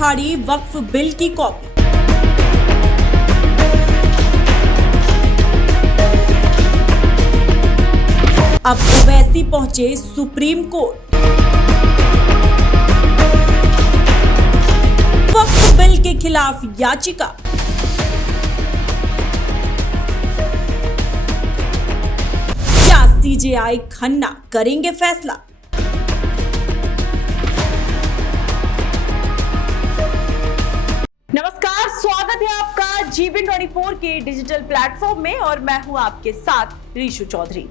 फाड़ी वक्फ बिल की कॉपी। अब ओवैसी पहुंचे सुप्रीम कोर्ट। वक्फ बिल के खिलाफ याचिका। क्या सीजेआई खन्ना करेंगे फैसला? नमस्कार, स्वागत है आपका जीबीएन 24 के डिजिटल प्लेटफॉर्म में और मैं हूं आपके साथ रीशु चौधरी।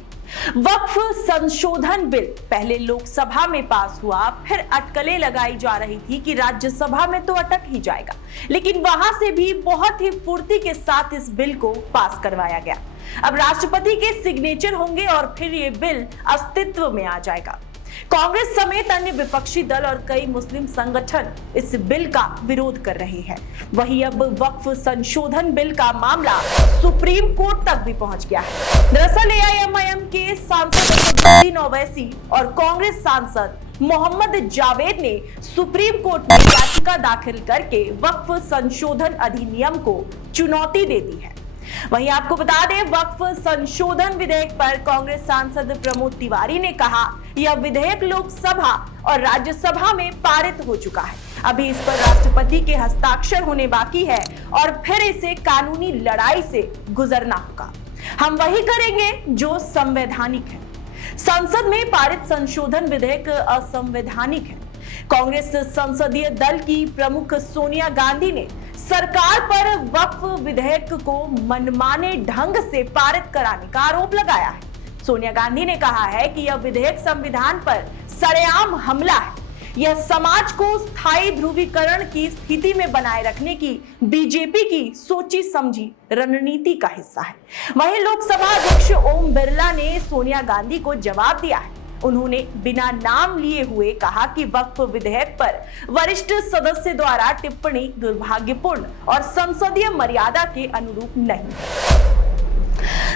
वक्फ संशोधन बिल पहले लोकसभा में पास हुआ, फिर अटकलें लगाई जा रही थी कि राज्यसभा में तो अटक ही जाएगा, लेकिन वहां से भी बहुत ही फुर्ती के साथ इस बिल को पास करवाया गया। अब राष्ट्रपति के सिग्नेचर होंगे और फिर ये बिल अस्तित्व में आ जाएगा। कांग्रेस समेत अन्य विपक्षी दल और कई मुस्लिम संगठन इस बिल का विरोध कर रहे हैं। वहीं अब वक्फ संशोधन बिल का मामला सुप्रीम कोर्ट तक भी पहुंच गया है। दरअसल एआईएमआईएम के सांसद असदुद्दीन ओवैसी और कांग्रेस सांसद मोहम्मद जावेद ने सुप्रीम कोर्ट में याचिका दाखिल करके वक्फ संशोधन अधिनियम को चुनौती दे दी है। वहीं आपको बता दें, वक्फ संशोधन विधेयक पर कांग्रेस सांसद प्रमोद तिवारी ने कहा, यह विधेयक लोकसभा और राज्यसभा में पारित हो चुका है। अभी इस पर राष्ट्रपति के हस्ताक्षर होने बाकी है और फिर इसे कानूनी लड़ाई से गुजरना होगा। हम वही करेंगे जो संवैधानिक है। संसद में पारित संशोधन विधेयक असंवैधानिक है। कांग्रेस संसदीय दल की प्रमुख सोनिया गांधी ने सरकार पर वक्फ विधेयक को मनमाने ढंग से पारित कराने का आरोप लगाया है। सोनिया गांधी ने कहा है कि यह विधेयक संविधान पर सरेआम हमला है। यह समाज को स्थायी ध्रुवीकरण की स्थिति में बनाए रखने की बीजेपी की सोची समझी रणनीति का हिस्सा है। वहीं लोकसभा अध्यक्ष ओम बिरला ने सोनिया गांधी को जवाब दिया है। उन्होंने बिना नाम लिए हुए कहा कि वक्फ विधेयक पर वरिष्ठ सदस्य द्वारा टिप्पणी दुर्भाग्यपूर्ण और संसदीय मर्यादा के अनुरूप नहीं।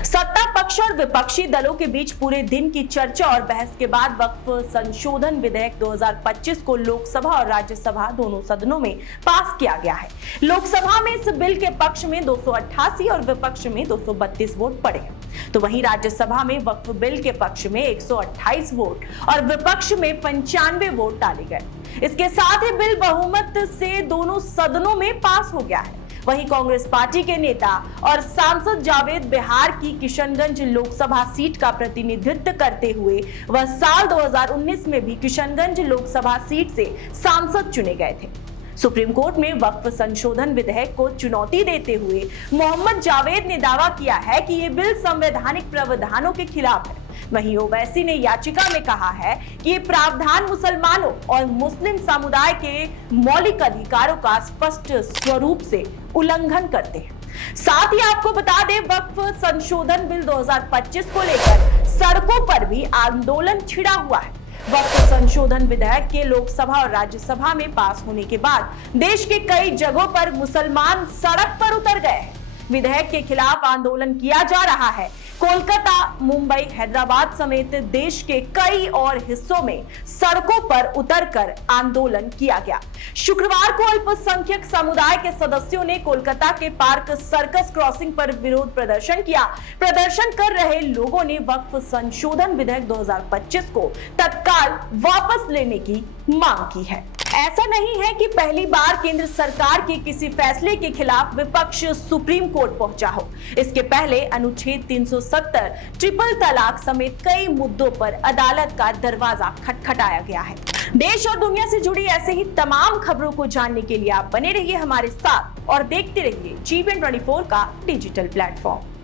सत्ता पक्ष और विपक्षी दलों के बीच पूरे दिन की चर्चा और बहस के बाद वक्फ संशोधन विधेयक 2025 को लोकसभा और राज्यसभा दोनों सदनों में पास किया गया है। लोकसभा में इस बिल के पक्ष में 288 और विपक्ष में 232 वोट पड़े हैं, तो वहीं राज्यसभा में वक्फ बिल के पक्ष में 128 वोट और विपक्ष में 95 वोट डाले गए। इसके साथ ही बिल बहुमत से दोनों सदनों में पास हो गया है। वहीं कांग्रेस पार्टी के नेता और सांसद जावेद बिहार की किशनगंज लोकसभा सीट का प्रतिनिधित्व करते हुए वह साल 2019 में भी किशनगंज लोकसभा सीट से सांसद चुने गए थे। सुप्रीम कोर्ट में वक्फ संशोधन विधेयक को चुनौती देते हुए मोहम्मद जावेद ने दावा किया है कि ये बिल संवैधानिक प्रावधानों के खिलाफ है। वहीं ओवैसी ने याचिका में कहा है कि ये प्रावधान मुसलमानों और मुस्लिम समुदाय के मौलिक अधिकारों का स्पष्ट स्वरूप से उल्लंघन करते हैं। साथ ही आपको बता दें, वक्फ संशोधन बिल 2025 को लेकर सड़कों पर भी आंदोलन छिड़ा हुआ है। वक्फ संशोधन विधेयक के लोकसभा और राज्यसभा में पास होने के बाद देश के कई जगहों पर मुसलमान सड़क पर उतर गए हैं। विधेयक के खिलाफ आंदोलन किया जा रहा है। कोलकाता, मुंबई, हैदराबाद समेत देश के कई और हिस्सों में सड़कों पर उतरकर आंदोलन किया गया। शुक्रवार को अल्पसंख्यक समुदाय के सदस्यों ने कोलकाता के पार्क सर्कस क्रॉसिंग पर विरोध प्रदर्शन किया। प्रदर्शन कर रहे लोगों ने वक्फ संशोधन विधेयक 2025 को तत्काल वापस लेने की मांग की है। ऐसा नहीं है कि पहली बार केंद्र सरकार के किसी फैसले के खिलाफ विपक्ष सुप्रीम कोर्ट पहुंचा हो। इसके पहले अनुच्छेद 370, ट्रिपल तलाक समेत कई मुद्दों पर अदालत का दरवाजा खटखटाया गया है। देश और दुनिया से जुड़ी ऐसे ही तमाम खबरों को जानने के लिए आप बने रहिए हमारे साथ और देखते रहिए जीबीएन 24 का डिजिटल प्लेटफॉर्म।